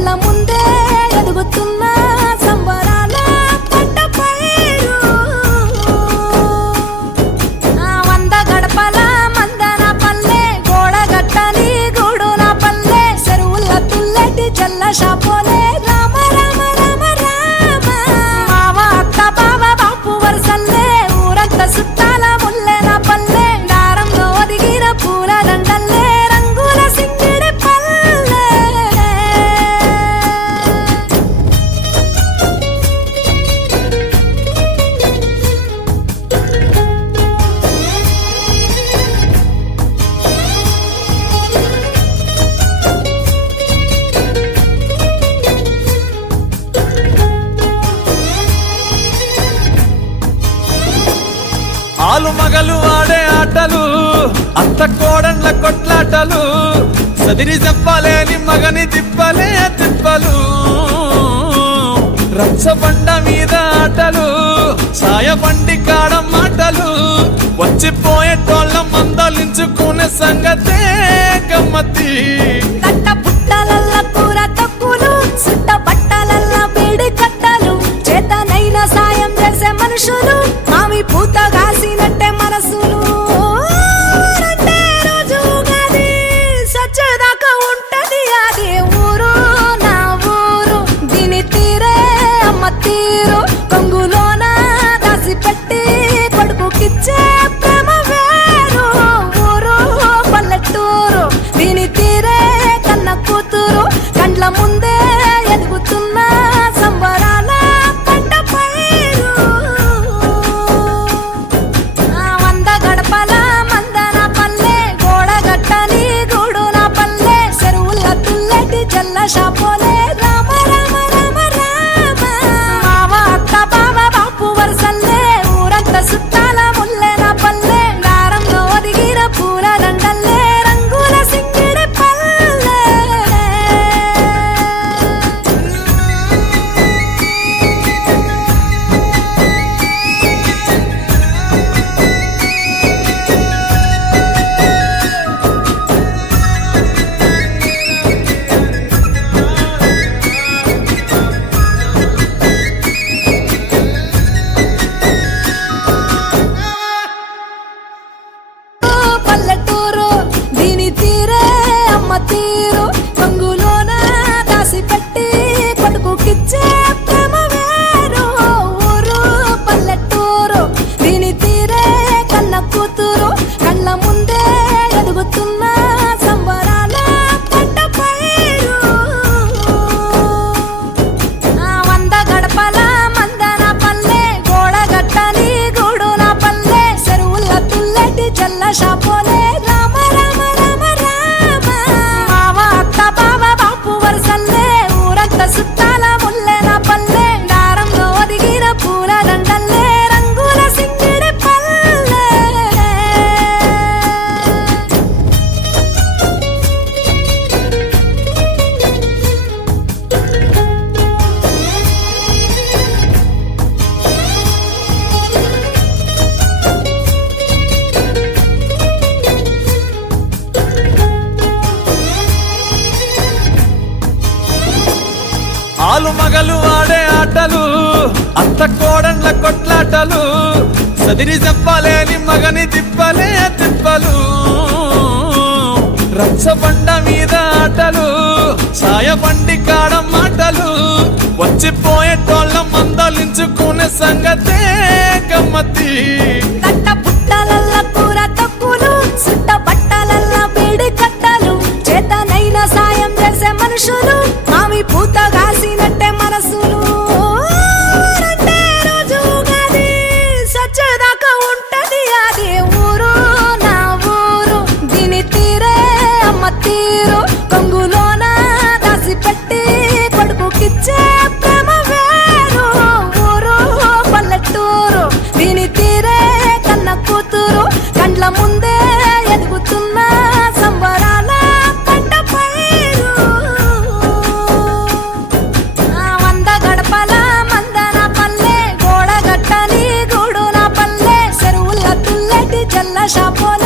కళ్ళ ముందే ఎదుగుతున్న సంబరాల పంట పైరు. 100 గడపల మందన పల్లె, గోడగట్టని గూడున పల్లె, చెరువుల తుల్లటి జల్ల షాపోలే రామ రామ రామ రామ. మావ అత్త బావ బాపు వరసల్లే, ఊరంత సుట్టాల ముల్లెన పల్లె, దారంలో ఒదిగిన పూల దండల్లే రంగుల సింగిడి పల్లె. ఆలు మగలు ఆడే ఆటలు, అత్త కోడళ్ళ కొట్లాటలు, సదిరి చెప్పలేని మగని తిప్పలే తిప్పలు. రచ్చబండ మీద ఆటలు, సాయబండి కాడ మాటలు, వచ్చిపోయేటోళ్ళ మందలించుకునే సంగతే గమ్మతి. తట్ట పుట్టలల్ల కూర తక్కులు, సుట్ట బట్టలల్ల వేడి కట్టలు, చేతనైన సాయం చేసే మనుషులు, మామి పూత కాసినట్టే మనసులు. రెండే రోజు గది సచ్చేదాకా ఉంటది అది ఊరు నా ఊరు. దీని తీరే అమ్మ తీరు, కొంగులోన దాసి పెట్టి కొడుకుకిచ్చే ప్రేమ వేరు. ఊరు పల్లెటూరు, దీని తీరే కన్న కూతురు, కండ్ల ముందే ఎదుగుతున్న సంబరాల పంట పైరు. 100 గడపల మందన పల్లె, గోడగట్టని గూడున పల్లె, చెరువుల తుల్లటి జల్ల షాపోలే రామ రామ రామ రామ. మావ అత్త బావ బాపు వరసల్లే, ఊరంత సుట్టాల ముల్లెన పల్లె, దారంలో ఒదిగిన పూల దండల్లే రంగుల సింగిడి పల్లె. పల్లెటూరు, దీని తీరే అమ్మ తీరు, కొంగులోన దాసి పెట్టి కొడుకుకిచ్చే ప్రేమ వేరు. ఊరు పల్లెటూరు, దీని తీరే కన్న కూతురు, కళ్ళ ముందే ఎదుగుతున్న సంబరాల పంట పైరు. 100 గడపల మందన పల్లె, గోడగట్టని గూడున పల్లె, చెరువుల తుల్లటి జల్ల షాపోలే రామ రామ రామ రామ. మావ అత్త బావ బాపు వరసల్లే, ఊరంత సుట్టాల ముల్లెన పల్లె, దారంలో ఒదిగిన పూల దండల్లే రంగుల సింగిడి పల్లె. ఆలు మగలు ఆడే ఆటలు, అత్త కోడళ్ళ కొట్లాటలు, సదిరి చెప్పలేని మగని తిప్పలే తిప్పలు. రచ్చబండ మీద ఆటలు, సాయబండి కాడ మాటలు, వచ్చిపోయేటోళ్ళ మందలించుకునే సంగతే గమ్మతి. తట్ట పుట్టలల్ల కూర తక్కులు, సుట్ట బట్టలల్ల వేడి కట్టలు, చేతనైన సాయం చేసే మనుషులు, మామి పూత కాసినట్టే మనసులు. రెండే రోజు గది సచ్చేదాకా ఉంటది అది ఊరు నా ఊరు. దీని తీరే అమ్మ తీరు, కొంగులోన దాసి పెట్టి కొడుకుకిచ్చే ప్రేమ వేరు. ఊరు పల్లెటూరు, దీని తీరే కన్న కూతురు, కండ్ల ముందే ఎదుగుతున్న సంబరాల పంట పైరు. 100 గడపల మందన పల్లె, గోడగట్టని గూడున పల్లె, చెరువుల తుల్లటి జల్ల షాపోలే